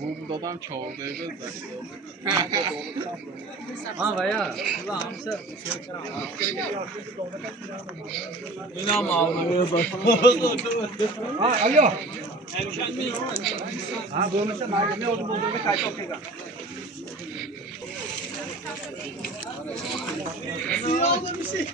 روم دادم 4 دقیقه گذشت. بیا اینا معامله الو دومشه مگه اون موضوع کاش کنه زیاد میشه